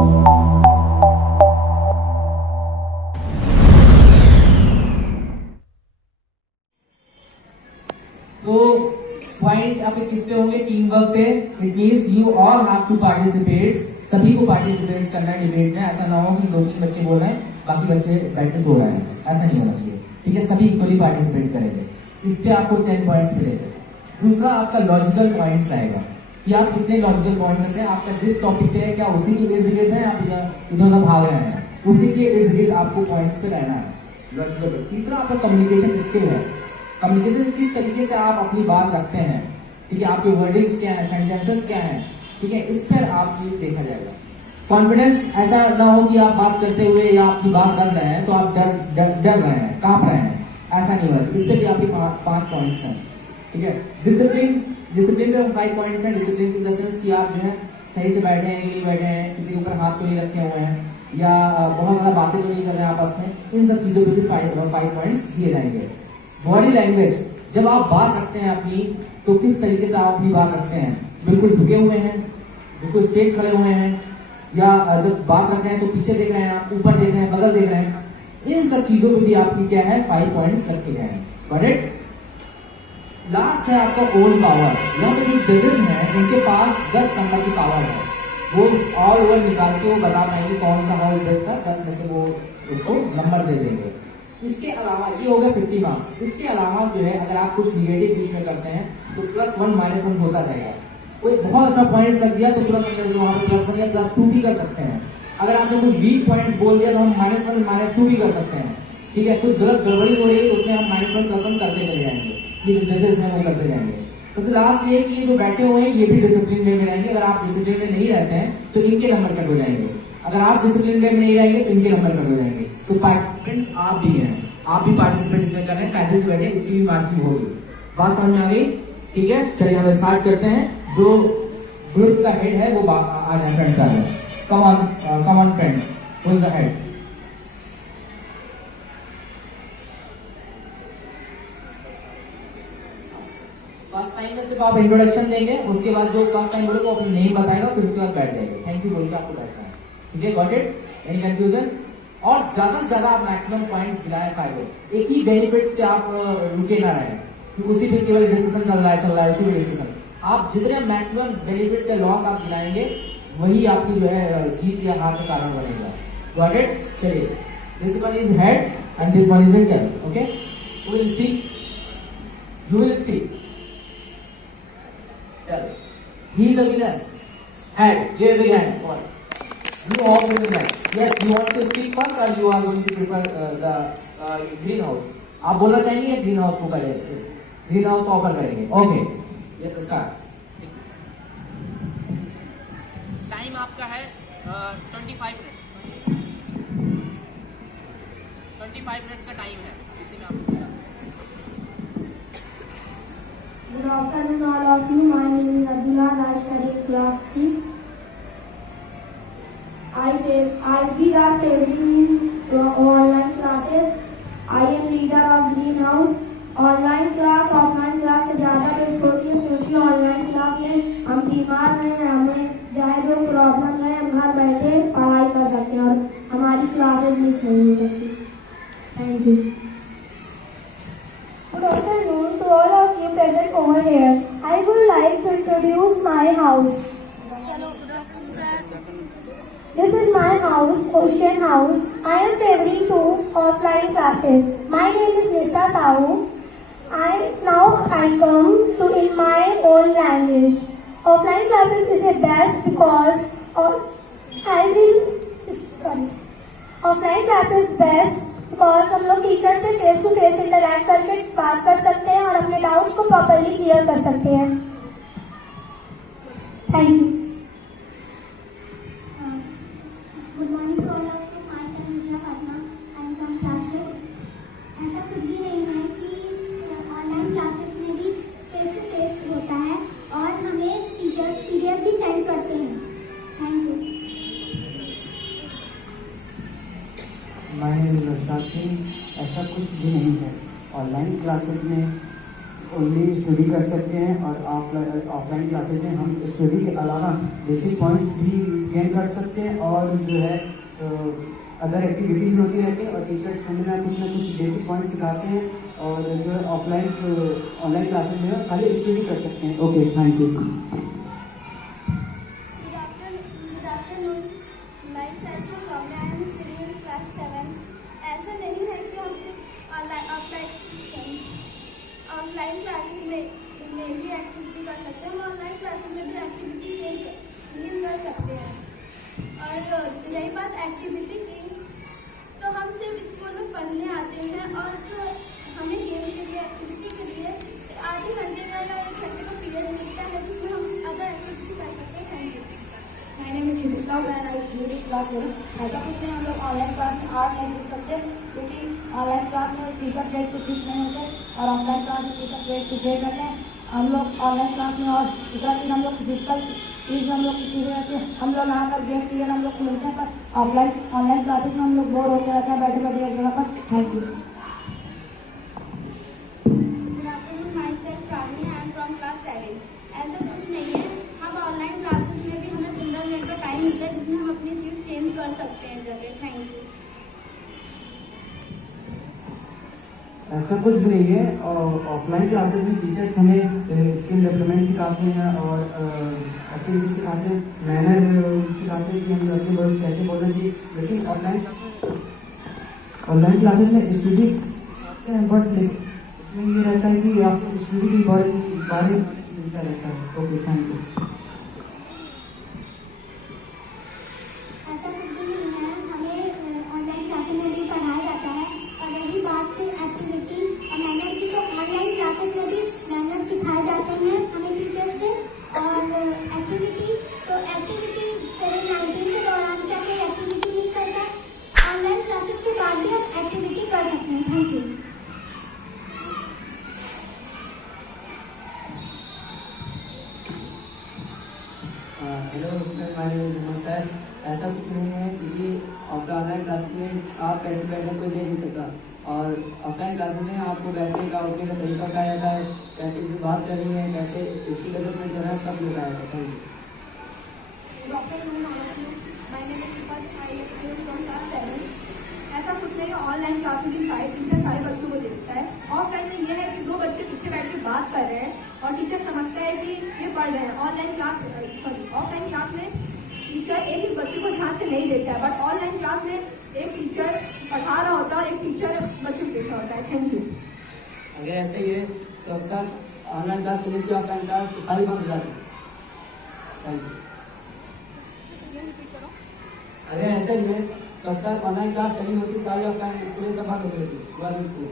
तो पॉइंट आपके किस पे होंगे? टीम वर्क पे। It means you all have to participate, सभी को पार्टिसिपेट करना है डिबेट में। ऐसा ना हो कि 2-3 बच्चे बोल रहे हैं बाकी बच्चे बैठ के सो रहे हैं, ऐसा नहीं होना चाहिए। ठीक है, सभी इक्वली पार्टिसिपेट करेंगे। इस पे आपको 10 पॉइंट्स मिलेंगे। दूसरा आपका लॉजिकल पॉइंट्स रहेगा कि आप कितने लॉजिकल पॉइंट्स रखते हैं। आपका जिस टॉपिक पे है क्या उसी के इर्द गिर्द है, आप इधर उधर भाग रहे हैं, उसी के इर्द गिर्द आपको पॉइंट्स पे रहना है, लॉजिकल। तीसरा आपका कम्युनिकेशन स्किल है। कम्युनिकेशन किस तरीके से आप अपनी बात रखते हैं, ठीक है, आपके वर्डिंग्स क्या है, सेंटेंसेस क्या है, ठीक है, इस पर आप ये देखा जाएगा। कॉन्फिडेंस, ऐसा ना हो कि आप बात करते हुए या आपकी बात रख रहे हैं तो आप डर रहे हैं, कांप रहे हैं, ऐसा नहीं होगा। इस पर भी आपके 5 पॉइंट्स हैं। ठीक है, डिसिप्लिन पे 5 पॉइंट्स हैं। डिसिप्लिन इन द सेंस कि आप जो है सही से बैठे हैं कि नहीं बैठे हैं, किसी के ऊपर हाथ तो नहीं रखे हुए हैं, या बहुत ज्यादा बातें तो नहीं कर रहे हैं आपस में। इन सब चीजों पे भी 5 पॉइंट्स दिए जाएंगे। बॉडी लैंग्वेज, जब आप बात रखते हैं अपनी, तो किस तरीके से आप अपनी बात रखते हैं? बिल्कुल झुके हुए हैं, बिल्कुल स्ट्रेट खड़े हुए हैं, या जब बात रख रहे हैं तो पीछे देख रहे हैं, आप ऊपर देख रहे हैं, बगल देख रहे हैं। इन सब चीजों पे भी आपकी क्या है, 5 पॉइंट्स रखे गए हैं। Got it? लास्ट है आपका ओन पावर। यहाँ पे जो जजेस हैं उनके पास 10 नंबर की पावर है। वो ऑल ओवर निकाल के वो बता पाएंगे कौन सा हॉल बेस्ट था, 10 में से वो उसको नंबर दे देंगे। इसके अलावा ये हो गया 50 मार्क्स। इसके अलावा जो है अगर आप कुछ निगेटिव बीच में करते हैं तो +1 -1 होता जाएगा। कोई बहुत अच्छा पॉइंट्स रख दिया तो तुरंत वहां पर +1 या +2 भी कर सकते हैं। अगर आपने कुछ वीक पॉइंट्स बोल दिया तो हम -1 -2 भी कर सकते हैं। ठीक है, कुछ गलत गड़बड़ी हो रही है तो उसमें हम -1 +1 करते चले जाएंगे। ये जो जजेस हैं वो करते जाएंगे। सबसे लास्ट ये कि ये जो बैठे हुए हैं ये भी डिसिप्लिन वे में रहेंगे। अगर आप डिसिप्लिन में नहीं रहते हैं तो इनके नंबर कट हो जाएंगे। अगर आप डिसिप्लिन वे में नहीं रहेंगे तो इनके नंबर कट हो जाएंगे। तो पार्टिसिपेंट्स आप भी हैं, आप भी पार्टिसिपेट इसमें कर रहे हैं, 35 बैठे, इसकी भी मार्किंग होगी। बात समझ में आ गई? ठीक है, चलिए हम स्टार्ट करते हैं। जो ग्रुप का हेड है वो आज है फ्रेंड का है। Come on friend, who is the head? First time में सिर्फ आप इंट्रोडक्शन देंगे, उसके बाद जो फर्स्ट टाइम बोले वो अपना नेम बताएगा, फिर उसके बाद बैठ जाएंगे। थैंक यू बोल के आपको बैठना है। ठीक है, गॉट इट? Any confusion? और ज्यादा से ज्यादा आप मैक्सिमम पॉइंट्स दिलाएं फायदे। एक ही बेनिफिट्स पे आप रुके ना रहे कि उसी पे केवल डिस्कशन चल रहा है उसी पे डिस्कशन। आप जितने मैक्सिमम बेनिफिट का लॉस आप दिलाएंगे वही आपकी जो है जीत या हार का कारण बनेगा। Got it? चलिए, this one is head and this one is in tail. Okay, who will speak? You will speak. He is the winner. Head, give a big hand. You all will win. Yes, you want to speak first or you are going to prefer the greenhouse? आप बोलना चाहेंगे या green house को पहले? Green house को offer करेंगे। Okay, yes start. Time आपका है 25 मिनट। 25 मिनट्स का टाइम है, इसी में आपको Good afternoon all of you. My name is Abdullah. I study in class 6. We are favoring online classes. I am leader of greenhouse. Online class offline class से ज़्यादा best होती है क्योंकि ऑनलाइन क्लास में हम बीमार हैं, हमें चाहे जो प्रॉब्लम है हम घर बैठे पढ़ाई कर सकते हैं और हमारी क्लासेस मिस नहीं हो सकती। Thank you. Good afternoon to all of you present over here. I would like to introduce my house. Hello, good afternoon, sir. This is my house, Ocean House. I am favoring 2 offline classes. My name is Mr. Sahu. I come to in my own language. Offline classes is the best because offline classes best because हम लोग teacher से face to face interact करके बात कर सकते हैं और अपने डाउट्स को प्रॉपरली क्लियर कर सकते हैं। Thank you. Good morning to all of you. My name is Fatima. I am from class 6। ऐसा कुछ भी नहीं है कि ऑनलाइन क्लासेस में भी फेस टू फेस होता है और हमें टीचर पीडीएफ भी सेंड करते हैं। Thank you. My name is Rafsar Singh. ऐसा कुछ भी नहीं है, ऑनलाइन क्लासेस में ओनली स्टडी कर सकते हैं, और ऑफलाइन क्लासेज में हम स्टडी के अलावा बेसिक पॉइंट्स भी गेन कर सकते हैं, और जो है अदर एक्टिविटीज़ होती रहती हैं, और टीचर्स हमें ना कुछ बेसिक पॉइंट सिखाते हैं, और जो है ऑनलाइन क्लासेज में खाली स्टडी कर सकते हैं। Okay, thank you. Good afternoon. Myself is Soumya. I am studying in class 7. ऐसा नहीं है कि हम सिर्फ ऑफलाइन क्लासेस में ही एक्टिविटी कर सकते हैं, हम ऑनलाइन क्लासेस में भी एक्टिविटी गेन कर सकते हैं। और रही बात एक्टिविटी की, तो हम सिर्फ स्कूल में पढ़ने आते हैं, और जो हमें गेम के लिए एक्टिविटी के लिए आधे घंटे का या 1 घंटे का पीरियड मिलता है, जिसमें हम अदर एक्टिविटी कर सकते हैं। Thank you. My name is Shilisa and I study class 7. ऐसा कुछ नहीं, हम लोग ऑनलाइन क्लास में आर्ट नहीं सीख सकते, क्योंकि ऑनलाइन क्लास में टीचर फेस टू फेस नहीं होते, और ऑफलाइन क्लास में टीचर फेस टू फेस रहते हैं। हम लोग ऑनलाइन क्लास में, और दूसरा चीज़ हम लोग फिजिकल चीज़ में हम लोग सीख रहते हैं। हम लोग यहाँ पर गेम पीरियड हम लोग को मिलते हैं, पर ऑनलाइन क्लासेज में हम लोग बोर होते रहते हैं बैठे बैठे एक जगह पर। Thank you. Good afternoon. Myself Rani. I am from class 7. ऐसा कुछ नहीं है, हम ऑनलाइन क्लासेस में भी हमें 15 मिनट का टाइम मिलता है, जिसमें हम अपनी सीट चेंज कर सकते हैं जगह। Thank you. ऐसा कुछ भी नहीं है, ऑफलाइन क्लासेस में टीचर्स हमें स्किल डेवलपमेंट सिखाते हैं, और एक्टिविटी सिखाते हैं, मैनर सिखाते हैं कि हम अपने वर्ड्स कैसे बोलना चाहिए। लेकिन ऑनलाइन क्लासेस में स्टडी करते हैं, बट उसमें ये रहता है कि आपको स्टडी के बारे में नॉलेज मिलता रहता है। Okay, thank you. ऐसा कुछ भी नहीं है, हमें ऑनलाइन क्लासेस में भी पढ़ाया जाता है। और रही बात एक्टिविटी और मैनर की, तो ऑनलाइन क्लासेस में भी मैनर सिखाए जाते हैं हमें टीचर से। और एक्टिविटी कोविड-19 के दौरान क्या कोई एक्टिविटी नहीं करता, ऑनलाइन क्लासेस के बाद भी हम एक्टिविटी कर सकते हैं। Thank you. Hello student, my name is नमस्कार। ऐसा कुछ नहीं है, किसी ऑनलाइन क्लास में आप कैसे बैठे कोई देख नहीं सकता, और ऑफलाइन क्लास में आपको बैठने का उठने का तरीका बताया जाता है, कैसे किसी बात करनी है, कैसे स्किल डेवलपमेंट करना है, सब बताया जाता है। Thank you. ऐसा कुछ नहीं है, ऑनलाइन क्लास में सारे टीचर सारे बच्चों को देखता है। ऑफलाइन में ये है कि 2 बच्चे पीछे बैठ के बात कर रहे हैं, और टीचर समझता है कि ये पढ़ रहे हैं। ऑफलाइन क्लास में टीचर एक ही बच्चे को ध्यान से नहीं देखता है, बट ऑनलाइन क्लास में एक टीचर पढ़ा रहा होता है और एक टीचर बच्चों को देख रहा होता है। Thank you. अगर ऐसा ही है तो अब तक ऑनलाइन क्लास चलने से ऑफलाइन क्लास सारी बंद हो जाती है। Thank you. अगर ऐसा ही है तो अब तक ऑनलाइन क्लास चली होती, सारी ऑफलाइन स्कूल सब बंद हो गई थी, गवर्नमेंट स्कूल।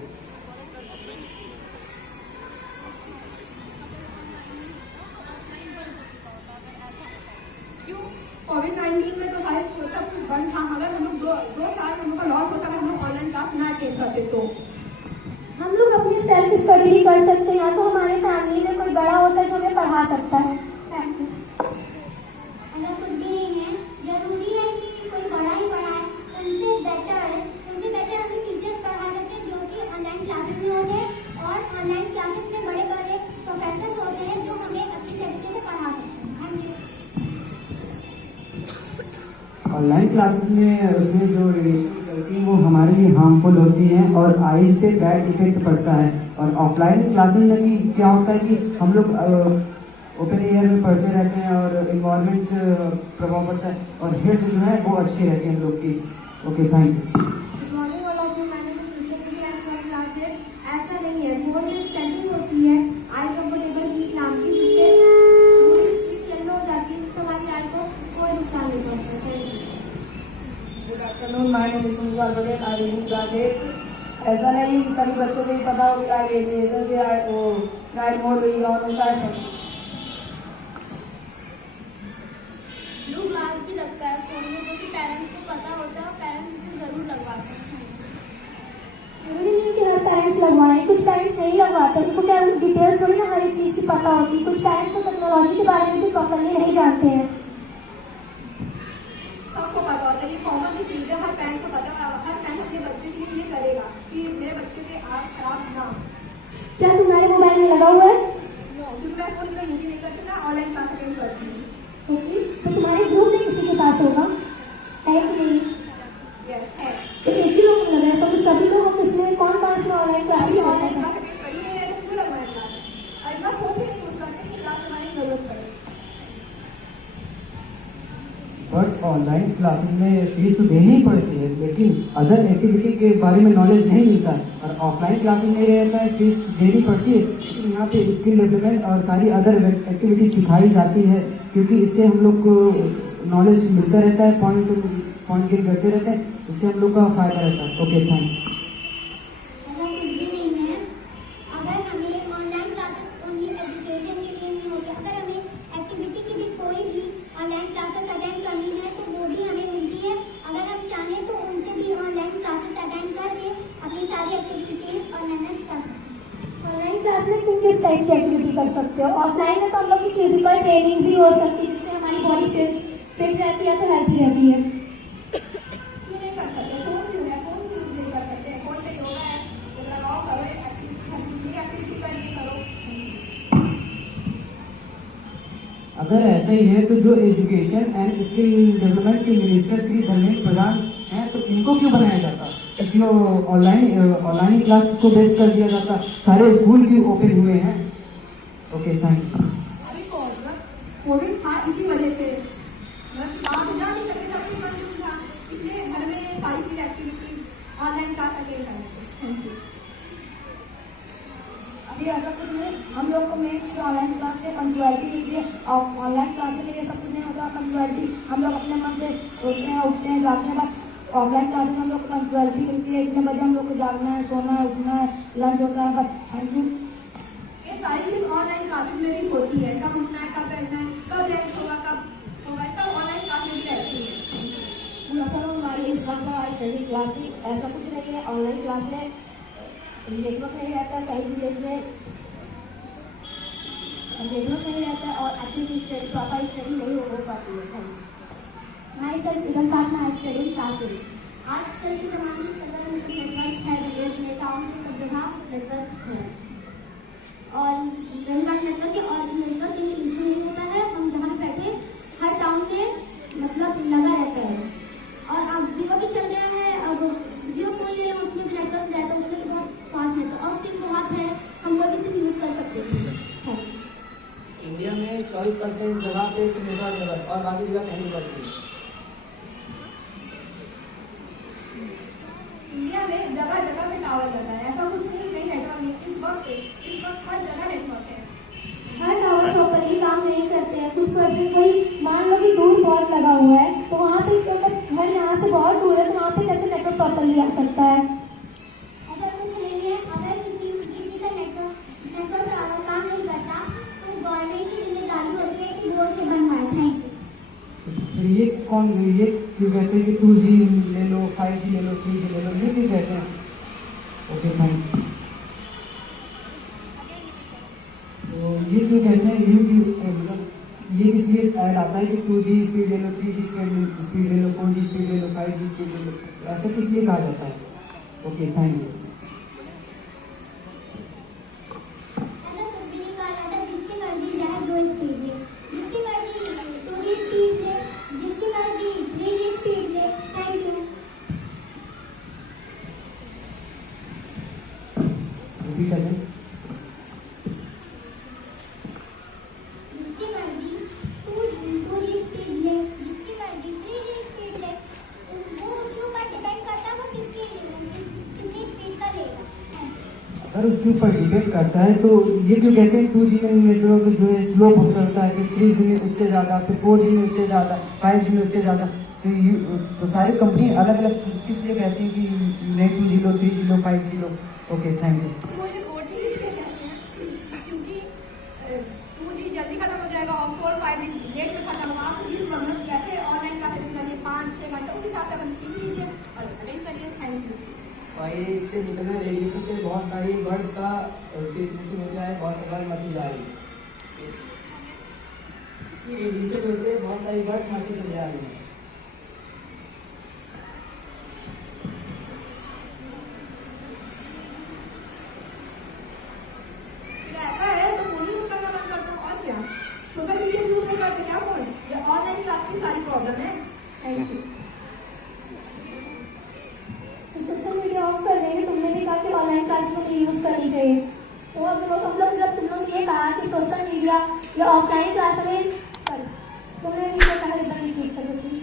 कोविड-19 में तो सारे स्कूल सब कुछ बंद था। अगर हम लोग दो साल हम लोग का लॉस होता, अगर हम लोग ऑनलाइन क्लास ना अटेंड करते तो। हम लोग अपनी सेल्फ स्टडी भी कर सकते हैं, या तो हमारे फैमिली में कोई बड़ा होता है जो हमें पढ़ा सकता है। Thank you. ऐसा कुछ भी नहीं है, जरूरी है कि कोई बड़ा ही पढ़ाए, उनसे बेटर हमें टीचर्स पढ़ा सकते हैं, जो कि ऑनलाइन क्लासेस में होते हैं। और ऑनलाइन क्लासेस में बड़े बड़े प्रोफेसर होते हैं जो हमें अच्छी तरीके से पढ़ा सकते हैं। Thank you. ऑनलाइन क्लासेस में उसमें जो रेडिएशन निकलती है वो हमारे लिए हार्मफुल होती हैं, और आईज पे बैड इफेक्ट पड़ता है। और ऑफलाइन क्लासेस में कि क्या होता है कि हम लोग ओपन एयर में पढ़ते रहते हैं, और इन्वायरमेंट प्रभाव पड़ता है, और हेल्थ जो है वो अच्छी रहती है हम लोग की। Okay, thank you. Good morning all of you. मैंने क्लास है। ऐसा नहीं है, वो जो सेटिंग होती है आई कंफर्टेबल शीट नाम की, जिससे पूरी शीट येलो हो जाती है, जिससे हमारी आई को कोई नुकसान नहीं पहुंचता। Good afternoon, my name is Sunil Patel. I am in class 8। ऐसा नहीं कि सभी बच्चों को ही पता हो कि आई रेडिएशन से वो नाइट मोड ऑन होता है। ब्लू ग्लास भी लगता है फोन में, जो कि पेरेंट्स को पता होता है, और पेरेंट्स इसे जरूर लगवाते हैं। जरूरी नहीं कि हर पेरेंट्स लगवाएं, कुछ पेरेंट्स नहीं लगवाते, उनको क्या डिटेल्स थोड़ी ना हर एक चीज़ की पता होती है। कुछ पेरेंट्स तो टेक्नोलॉजी के बारे में भी प्रॉपरली नहीं जानते हैं। सबको पता होता है, ये कॉमन की चीज़ है, हर पेरेंट्स को पता है। हर पेरेंट्स अपने बच्चे के लिए ये करेगा कि मेरे बच्चे के आँख खराब ना हो। क्या तुम्हारे मोबाइल में लगा बट ऑनलाइन क्लासेस में फीस तो देनी ही पड़ती है, लेकिन अदर एक्टिविटी के बारे में नॉलेज नहीं मिलता है। और ऑफलाइन क्लासेस में रहता है फीस देनी पड़ती है, लेकिन यहाँ पे स्किल डेवलपमेंट और सारी अदर एक्टिविटी सिखाई जाती है, क्योंकि इससे हम लोग को नॉलेज मिलता रहता है, पॉइंट गेन करते रहते हैं, इससे हम लोग का फायदा रहता है। Okay, thank you. ऐसा कुछ भी नहीं है। अगर हमें ऑनलाइन क्लासेस ओनली एजुकेशन के लिए नहीं होती, अगर हमें एक्टिविटी की भी कोई भी ऑनलाइन क्लासेस अटेंड करनी है तो वो भी हमें मिलती है। अगर हम चाहें तो उनसे भी ऑनलाइन क्लासेस अटेंड करके अपनी सारी एक्टिविटीज और मैनेज कर सकते हैं। ऑनलाइन क्लास में किन किस टाइप की एक्टिविटी कर सकते हो? ऑफलाइन में तो हम लोग की फिजिकल ट्रेनिंग भी हो सकती है, जिससे हमारी बॉडी फिट रहती है, तो हेल्थी रहती है। क्यों नहीं कर सकते? फोन क्यों है? फोन क्यों नहीं कर सकते? फोन पे योगा है, तो लगाओ, करो एक्टिविटी करके करो। अगर ऐसा ही है तो जो एजुकेशन एंड स्किल डेवलपमेंट के मिनिस्टर श्री धर्मेंद्र प्रधान हैं, तो इनको क्यों बनाया जाता? इसलिए ऑनलाइन ही क्लास को बेस्ट कर दिया जाता, सारे स्कूल क्यों ओपन हुए हैं? Okay, thank you. अभी कोविड था, इसी वजह से मतलब बाहर तो जा नहीं सकते, सब कुछ बंद था, इसलिए घर में सारी चीज एक्टिविटी ऑनलाइन क्लास अटेंड करना चाहिए। अभी ऐसा कुछ नहीं, हम लोग को मेन ऑनलाइन क्लास से पंक्चुअलिटी मिलती है, और ऑनलाइन क्लास में ये सब कुछ नहीं होता पंक्चुअलिटी। हम लोग अपने मन से सोचते हैं, उठते हैं, जाते हैं, बट ऑफलाइन क्लास में हम लोग को पंक्चुअलिटी मिलती है, इतने बजे हम लोग को जागना है, सोना है, उठना है, लंच होता है। But thank you. ये सारी चीज ऑनलाइन क्लासेस में भी होती है, कब उठना है, कब बैठना है, कब लंच होगा, कब होगा, सब ऑनलाइन क्लासेस में रहती है। ऐसा कुछ नहीं है। ऑनलाइन क्लास में नेटवर्क नहीं रहता, कहीं भी नेटवर्क नहीं रहता और अच्छी सी स्टडी, प्रॉपर स्टडी नहीं हो पाती है। My self even part my study classes. आजकल के ज़माने में सब नेटवर्क है, विलेज में, टाउन में, सब जगह नेटवर्क है और नेटवर्क के और नेटवर्क के लिए इशू नहीं होता है। हम जहाँ बैठे हर टाउन में मतलब लगा रहता है। और अब जियो भी चल गया है, अब जियो फोन ले लो, उसमें नेटवर्क रहता है, उसमें बहुत फास्ट नेटवर्क और सिम बहुत है, हम कोई भी सिम यूज़ कर सकते हैं। इंडिया में 24% जगह पे सिम नेटवर्क है बस, और बाकी जगह नहीं करती। इंडिया में जगह जगह पे टावर लगा है, ऐसा कुछ नहीं कहीं नेटवर्क नहीं। इस वक्त हर जगह नेटवर्क है। हर टावर प्रॉपरली काम नहीं करते हैं। कुछ परसेंट कोई मान लो कि दूर बहुत लगा हुआ है, तो वहाँ पे अगर घर यहाँ से बहुत दूर है तो वहाँ पे कैसे नेटवर्क प्रॉपरली आ सकता है? ऐसा कुछ नहीं है। अगर किसी का नेटवर्क काम नहीं करता तो गवर्नमेंट की जिम्मेदारी होती है कि बोर्ड से बनवाए। Thank you. ये क्यों कहते हैं कि 2G ले लो, 5G ले लो, 3G ले लो, ये क्यों कहते हैं? Okay, thank you. तो ये क्यों कहते हैं, मतलब ये किस लिए ऐड आता है कि 2G स्पीड ले लो, 3G स्पीड ले लो, 4G स्पीड ले लो, 5G स्पीड ले लो, ऐसा किस लिए कहा जाता है? Okay, thank you. ऐसा कुछ भी नहीं कहा जाता, जिसकी मर्जी चाहे जो स्पीड ले, जिसकी मर्जी 2G स्पीड ले, जिसकी मर्जी 3G स्पीड ले। Thank you. रिपीट करें। जिसकी मर्जी 2G स्पीड ले, जिसकी मर्जी 3G स्पीड ले, वो उसके ऊपर डिपेंड करता है वो कितनी स्पीड का लेगा। अगर उसके ऊपर डिपेंड करता है तो ये क्यों कहते हैं 2G का नेटवर्क जो है स्लो चलता है, फिर 3G में उससे ज़्यादा, फिर 4G में उससे ज़्यादा, 5G में उससे ज़्यादा। तो सारी कंपनी अलग अलग किस लिए कहती है कि नहीं 2G low, 3G low, 5G low? Okay, thank you. मुझे 4G इसलिए कहते हैं क्योंकि 2G जल्दी खत्म हो जाएगा और 4-5G लेट में खत्म होगा। आप प्लीज मतलब कैसे ऑनलाइन क्लास अटेंड करिए 5-6 घंटे, उस हिसाब से अपन सीख लीजिए और अटेंड करिए। Thank you. और ये इससे निकलने रेडिएशन से बहुत सारी बर्ड्स का फेस मिसिंग हो गया है, बहुत सारी बर्ड मरती जा रही है। इसी रेडिएशन की वजह से बहुत सारी बर्ड्स मरती चली जा रही है। फिर ऐसा है तो फोन यूज करना बंद करता हूँ और क्या, सोशल मीडिया यूज नहीं करते क्या फोन? ये ऑनलाइन क्लास की सारी प्रॉब्लम है। Thank you. Social media of कर देंगे। तुमने भी कहा कि ऑनलाइन क्लासेस हमें यूज करनी चाहिए, तो हम लोग जब तुम लोग ये कहा कि सोशल मीडिया या ऑफलाइन क्लास में, सॉरी तुमने भी ये कहा, रिपीट करो प्लीज।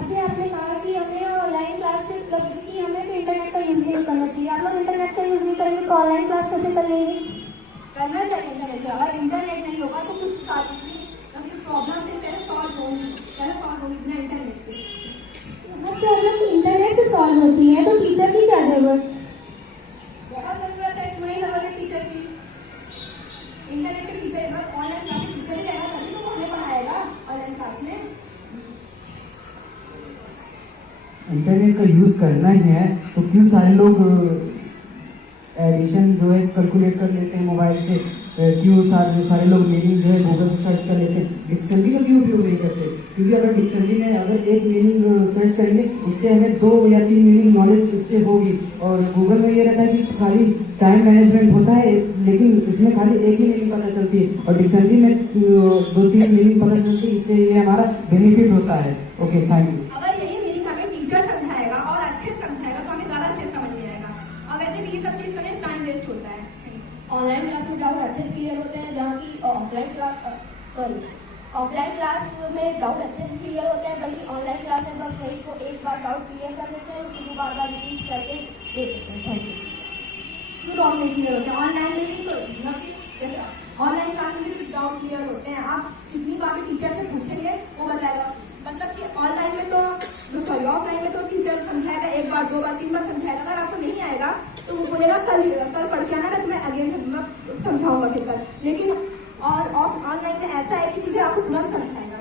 अभी आपने कहा कि हमें ऑनलाइन क्लास मतलब जैसे कि हमें भी इंटरनेट का यूज नहीं करना चाहिए। आप लोग इंटरनेट का यूज नहीं करेंगे तो ऑनलाइन क्लास कैसे कर लेंगे? करना चाहिए इंटरनेट का। अगर इंटरनेट नहीं होगा तो कुछ कभी प्रॉब्लम से पहले सॉल्व होगी बिना इंटरनेट के। हर प्रॉब्लम इंटरनेट से सॉल्व होती है तो टीचर की क्या जरूरत? बहुत जरूरत है, इसमें नहीं जरूरत है टीचर की। इंटरनेट के टीचर ऑनलाइन क्लास में टीचर ही रहेगा तभी तो हमें पढ़ाएगा ऑनलाइन क्लास में। इंटरनेट का यूज करना ही है तो क्यों सारे लोग एडिशन जो है कैलकुलेट कर लेते हैं मोबाइल से, क्यों सारे लोग मीनिंग जो है गूगल से सर्च कर लेते हैं, डिक्शनरी का क्यों उपयोग नहीं करते? क्योंकि अगर डिक्शनरी में अगर एक मीनिंग सर्च करेंगे उससे हमें 2 या 3 मीनिंग नॉलेज उससे होगी। और गूगल में ये रहता है कि खाली टाइम मैनेजमेंट होता है लेकिन इसमें खाली एक ही मीनिंग पता चलती है, और डिक्शनरी में 2-3 मीनिंग पता चलती है। इससे ये हमारा बेनिफिट होता है। Okay, thank you. अगर यही मीनिंग हमें टीचर समझाएगा और अच्छे से समझाएगा तो हमें ज़्यादा अच्छे से समझ में आएगा। और वैसे भी ये सब चीज़ करने टाइम वेस्ट होता है। ऑनलाइन क्लास में डाउट अच्छे से क्लियर होते हैं, जहाँ की ऑफलाइन क्लास में डाउट अच्छे से क्लियर होते हैं, बल्कि ऑनलाइन क्लास में बस वही को एक बार डाउट क्लियर कर देते हैं, उसको बार रिपीट करके दे देते हैं। Thank you. क्यों डाउट नहीं क्लियर होते हैं? ऑनलाइन में भी तो जैसे ऑनलाइन क्लास में भी डाउट क्लियर होते हैं। आप कितनी बार भी टीचर से पूछेंगे वो बताएगा। मतलब कि ऑनलाइन में तो सॉरी ऑफलाइन में तो टीचर समझाएगा, 1 बार 2 बार 3 बार समझाएगा। अगर आपको नहीं आएगा तो वो बोलेगा कल पढ़ के आना, मैं तुम्हें अगेन समझाऊंगा फिर कल। लेकिन और ऑनलाइन में ऐसा है कि टीचर आपको तुरंत समझाएगा।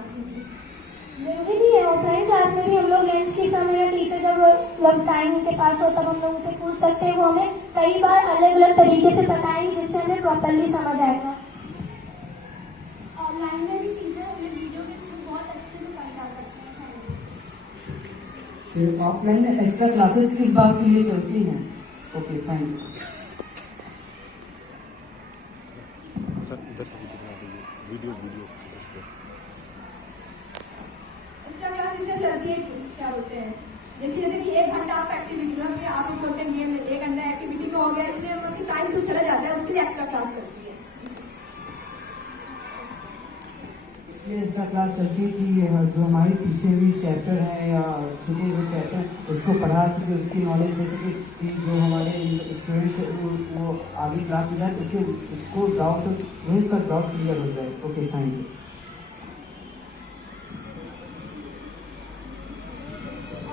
जरूरी नहीं है, ऑफलाइन क्लास में भी हम लोग लंच के समय या टीचर जब टाइम उनके पास हो तब हम लोग उनसे पूछ सकते हैं। वो हमें कई बार अलग अलग तरीके से बताएंगे जिससे हमें प्रॉपरली समझ आएगा। ऑनलाइन में भी टीचर हमें वीडियो के थ्रू बहुत अच्छे से समझा सकते हैं। फिर ऑफलाइन में एक्स्ट्रा क्लासेस किस बात के लिए चलती हैं? Okay, thank you. सर इधर से वीडियो इधर से एक्स्ट्रा क्लास इसलिए चलती है, क्या बोलते हैं, देखिए जैसे कि 1 घंटा आपका एक्टिविटी मतलब कि आप बोलते हैं गेम 1 घंटा एक्टिविटी का हो गया, इसलिए मतलब टाइम तो चला जाता है, उसके लिए एक्स्ट्रा क्लास चलती है। इसलिए एक्स्ट्रा क्लास चलती है कि जो हमारी पीछे हुई चैप्टर है या छूटे हुए चैप्टर उसको पढ़ा सके, उसकी नॉलेज दे सके, कि जो हमारे स्टूडेंट्स वो आगे क्लास में जाए उसको डाउट वही उसका डाउट क्लियर हो जाए। Okay, thank you.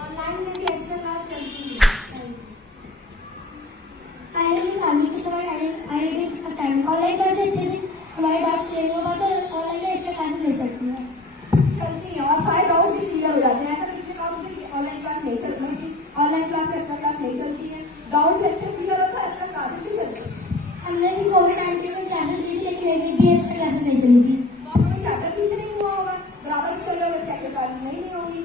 ऑनलाइन में भी एक्स्ट्रा क्लास चलती है। शादी के समय ऑनलाइन क्लास अच्छे से हमारे डाउट्स क्लियर हो पाते हैं, ऑनलाइन में एक्स्ट्रा क्लासेस ले सकती है। चलती है और सारे डाउट भी क्लियर हो जाते हैं। ऐसा किसी ने कहा मुझे कि ऑनलाइन क्लास नहीं चलती है, ऑनलाइन क्लास में एक्स्ट्रा क्लास नहीं चलती है, डाउट भी अच्छे क्लियर होता है, एक्स्ट्रा क्लासेस भी चलती है। हमने भी कोविड-19 में क्लासेस ली थी लेकिन एक भी एक्स्ट्रा क्लासेस नहीं चली थी। तो आपको कोई चैप्टर पीछे नहीं हुआ होगा, बराबर चल रहा होगा, एक्स्ट्रा क्लास नहीं होगी।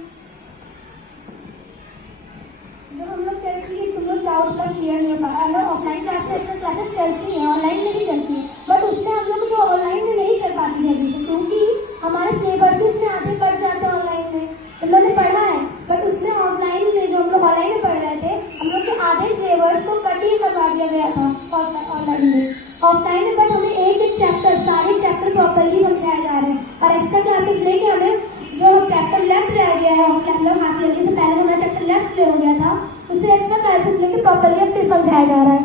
जब हम लोग कहते हैं कि तुम लोग डाउट का क्लियर नहीं हो पाया, अगर ऑफलाइन क्लास में एक्स्ट्रा क्लासेस चलती हैं, ऑनलाइन में भी चलती है, बट उसमें हम लोग जो ऑनलाइन में नहीं चल पाती जल्दी से, क्योंकि हमारे सिलेबस उसमें आधे कट जाते हैं ऑनलाइन में। हम लोग ने पढ़ा है बट उसमें ऑफलाइन में जो हम लोग ऑनलाइन में पढ़ रहे थे, हम लोग के आधे सिलेबस को कट ही करवा दिया गया था ऑनलाइन में। ऑफलाइन में बट हमें एक चैप्टर सारे चैप्टर प्रॉपरली समझाए जा रहे हैं, और एक्स्ट्रा क्लासेस लेके हमें जो चैप्टर लेफ्ट रह गया है मतलब हाफ ईयरली से पहले हमारा चैप्टर लेफ्ट हो गया था, उससे एक्स्ट्रा क्लासेस लेके प्रॉपरली फिर समझाया जा रहा है।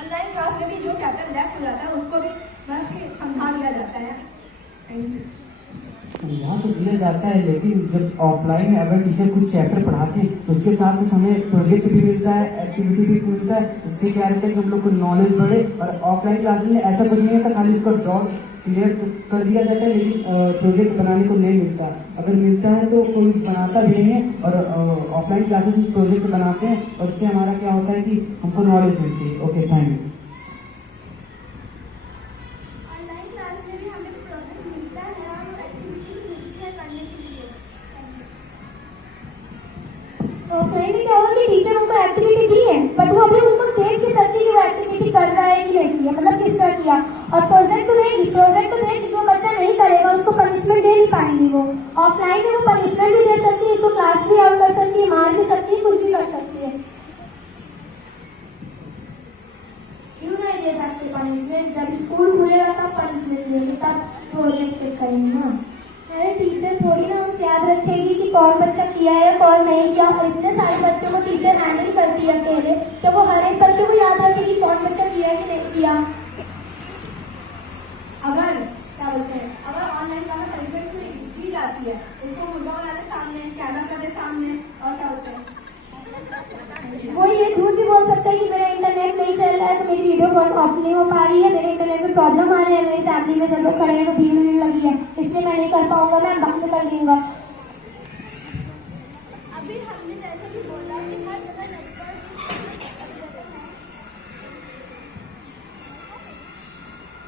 ऑनलाइन क्लास में भी जो चैप्टर लेफ्ट हो जाता है उसको भी बस समझा दिया जाता है। Thank you. समझा तो दिया जाता है, लेकिन जब ऑफलाइन में अगर टीचर कुछ चैप्टर पढ़ाते हैं तो उसके साथ साथ हमें प्रोजेक्ट भी मिलता है, एक्टिविटी भी मिलता है, इससे क्या रहता है कि हम लोग को नॉलेज बढ़े। और ऑफलाइन क्लासेस में ऐसा कुछ नहीं होता, खाली उसका डाउट क्लियर कर दिया जाता है, लेकिन प्रोजेक्ट बनाने को नहीं मिलता। अगर मिलता है तो कोई बनाता भी नहीं है, और ऑफलाइन क्लासेस में प्रोजेक्ट बनाते हैं और इससे हमारा क्या होता है कि हमको नॉलेज मिलती है। Okay, thank you. Online class में भी हमें प्रोजेक्ट मिलता है और एक्टिविटी भी मिलती है करने के लिए। ऑफलाइन में क्या होगा कि टीचर उनको एक्टिविटी दी है बट वो अभी उनको देख भी सकती है कि वो एक्टिविटी कर रहा है कि नहीं किया, मतलब किस तरह किया। और प्रोजेक्ट तो देगी, प्रोजेक्ट तो देगी, जो बच्चा नहीं करेगा उसको पनिशमेंट दे नहीं पाएंगी वो। ऑफलाइन में वो पनिशमेंट भी दे सकती है, उसको क्लास भी आउट कर सकती है, मार भी सकती है, कुछ भी कर सकती है। क्यों नहीं दे सकते पनिशमेंट? जब स्कूल खुलेगा तब पनिशमेंट देंगे, तब प्रोजेक्ट चेक करेंगे ना। अरे टीचर थोड़ी ना उससे याद रख कौन बच्चा किया है कौन नहीं किया, और इतने सारे बच्चों को टीचर हैंडल करती है अकेले, तो वो हर एक बच्चों को याद रखेगी कौन बच्चा किया है कि नहीं किया। अगर क्या बोलते हैं, अगर ऑनलाइन क्लास पनिशमेंट दी जाती है, उसको मुर्गा बना दे सामने, कैमरा कर दे सामने, और क्या बोलते हैं, वो ये झूठ भी बोल सकता है कि मेरा इंटरनेट नहीं चल रहा है तो मेरी वीडियो कॉल ऑफ नहीं हो पा रही है, मेरे इंटरनेट में प्रॉब्लम आ रही है, मेरी फैमिली में सब लोग खड़े हैं तो भीड़ लगी है इसलिए मैं नहीं कर पाऊंगा, मैं बाद में कर लूंगा। अभी हमने जैसे कि बोला कि हर जगह नेटवर्क,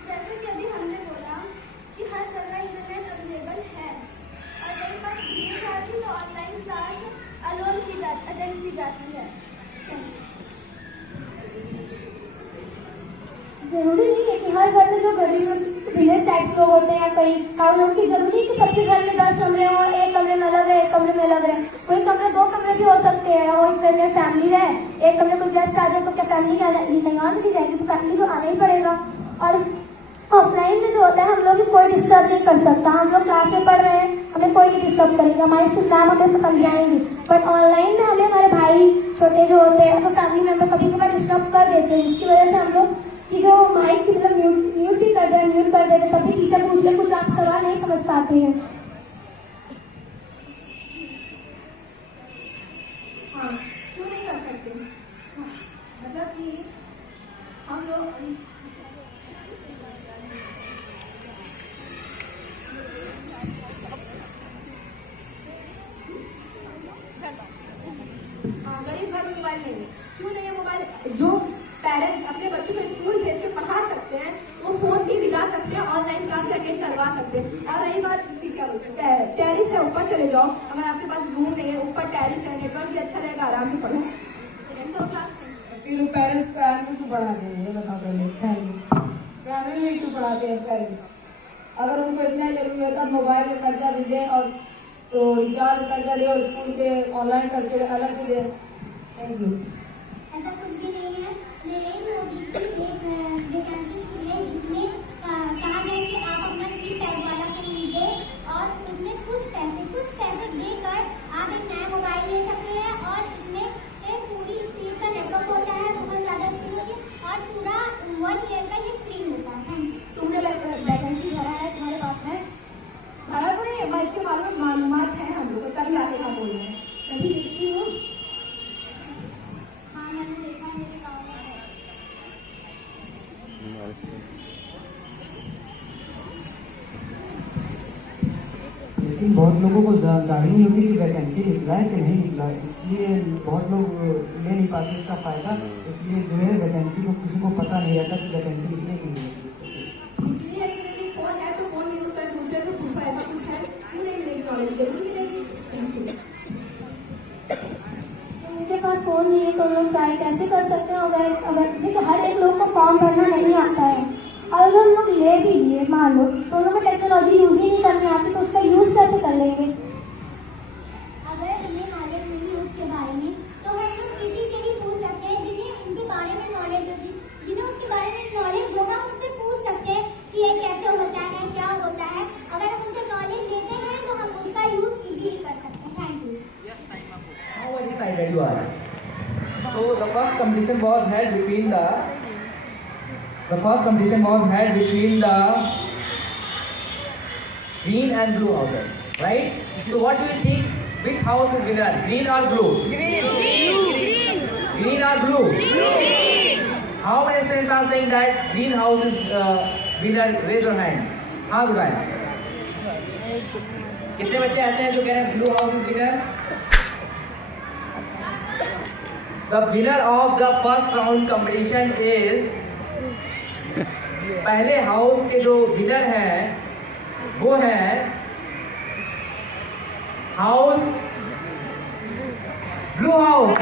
जैसे कि अभी हमने बोला कि हर जगह इंटरनेट अवेलेबल है, और कई बार भीड़ जाती तो ऑनलाइन क्लास अटेंड की जाती है। जरूरी नहीं है कि हर घर में जो गरीब विलेज टाइप के लोग होते हैं, कई गाँव लोग की जरूरी है कि सबके घर में 10 कमरे हो, एक कमरे में अलग रहे, एक कमरे में अलग रहे, कोई कमरे 2 कमरे भी हो सकते हैं, और एक घर में फैमिली रहे, एक कमरे कोई गेस्ट आ जाए तो क्या फैमिली क्या जाएगी, कहीं और चली जाएगी, तो फैमिली तो आना ही पड़ेगा। और ऑफलाइन में जो होता है हम लोग कोई डिस्टर्ब नहीं कर सकता, हम लोग क्लास में पढ़ रहे हैं, हमें कोई नहीं डिस्टर्ब करेगा, हमारी सिर्फ मैम हमें समझाएंगी, बट ऑनलाइन में हमें हमारे भाई छोटे जो होते हैं तो फैमिली मेम्बर कभी कभार डिस्टर्ब कर देते हैं, जिसकी वजह से हम लोग की जो माइक मतलब म्यूट भी कर देते हैं, तभी टीचर पूछ ले कुछ आप सवाल नहीं समझ पाते हैं। हाँ क्यों नहीं कर सकते, मतलब कि हम लोग गरीब घर में मोबाइल नहीं है, क्यों नहीं है मोबाइल, जो पेरेंट्स अपने बच्चों को स्कूल भेज के पढ़ा सकते हैं वो फोन भी दिला सकते हैं, ऑनलाइन क्लास भी अटेंड करवा सकते हैं। और रही बात क्या बोलते हैं, टेरिस है ऊपर चले जाओ, अगर आपके पास रूम नहीं है ऊपर टेरिस है, नेटवर्क भी अच्छा रहेगा, आराम से पढ़ो, तो क्लास फिर पेरेंट्स को क्यों पढ़ा देंगे, बताओ पहले, फैमिली में क्यों पढ़ाते हैं पेरेंट्स, अगर उनको इतना जरूरत है मोबाइल का खर्चा भी दे और तो रिचार्ज खर्चा ले और स्कूल के ऑनलाइन खर्चे अलग से दे। Thank you. ऐसा कुछ भी नहीं है, नरेंद्र मोदी की एक वैकेंसी है जिसमें कहा गया कि आप अपना की टाइप वाला फोन दे और उसमें कुछ पैसे देकर आप एक नया मोबाइल ले सकते हैं, और इसमें एक पूरी स्पीड का नेटवर्क होता है, बहुत ज़्यादा स्पीड होती है, और पूरा 1 ईयर का ये फ्री होता है। तुमने वैकेंसी भरा है, तुम्हारे पास है, भरा तो नहीं, मैं इसके बारे में मालूमात है हम लोग को, तभी आगे का बोल रहे हैं, तभी देखती हूँ। हाँ मैंने देखा है, मेरे गाँव में है। लेकिन बहुत लोगों को जानकारी नहीं होती कि वैकेंसी निकला है कि नहीं निकला है, इसलिए बहुत लोग ले नहीं पाते इसका फायदा, इसलिए जो है वैकेंसी को किसी को पता नहीं रहता कि वैकेंसी निकले कि नहीं इसलिए कि फोन है तो फोन यूज कर, दूसरे को पूछा ऐसा कुछ है, क्यों नहीं मिलेगी नॉलेज, जरूर मिलेगी। उनके पास फोन नहीं है तो लोग ट्राई कैसे कर सकते हैं, अगर किसी को हर एक लोग को फॉर्म भरना नहीं आता है, और अगर हम लोग ले भी लिए मान लो तो उन लोगों को टेक्नोलॉजी यूज ही नहीं करनी आती तो उसका यूज कैसे कर लेंगे। अगर हमें नॉलेज नहीं है उसके बारे में तो हम लोग किसी से भी पूछ सकते हैं जिन्हें उनके बारे में नॉलेज होगी, जिन्हें उसके बारे में नॉलेज होगा उससे पूछ सकते हैं कि ये कैसे होता है, क्या होता है। अगर हम उनसे नॉलेज लेते हैं तो हम उसका यूज इजीली कर सकते हैं। Thank you. How well decided you are. So the first competition was held between the green and blue houses, right? So what do you think? Which house is winner? Green or blue? Green. Green or blue? Green. How many students are saying that green house is winner? Raise your hand. हाँ उठाएं. कितने बच्चे ऐसे हैं जो कह रहे हैं blue house is winner? The winner of the first round competition is पहले हाउस के जो विनर है वो है हाउस ब्लू हाउस।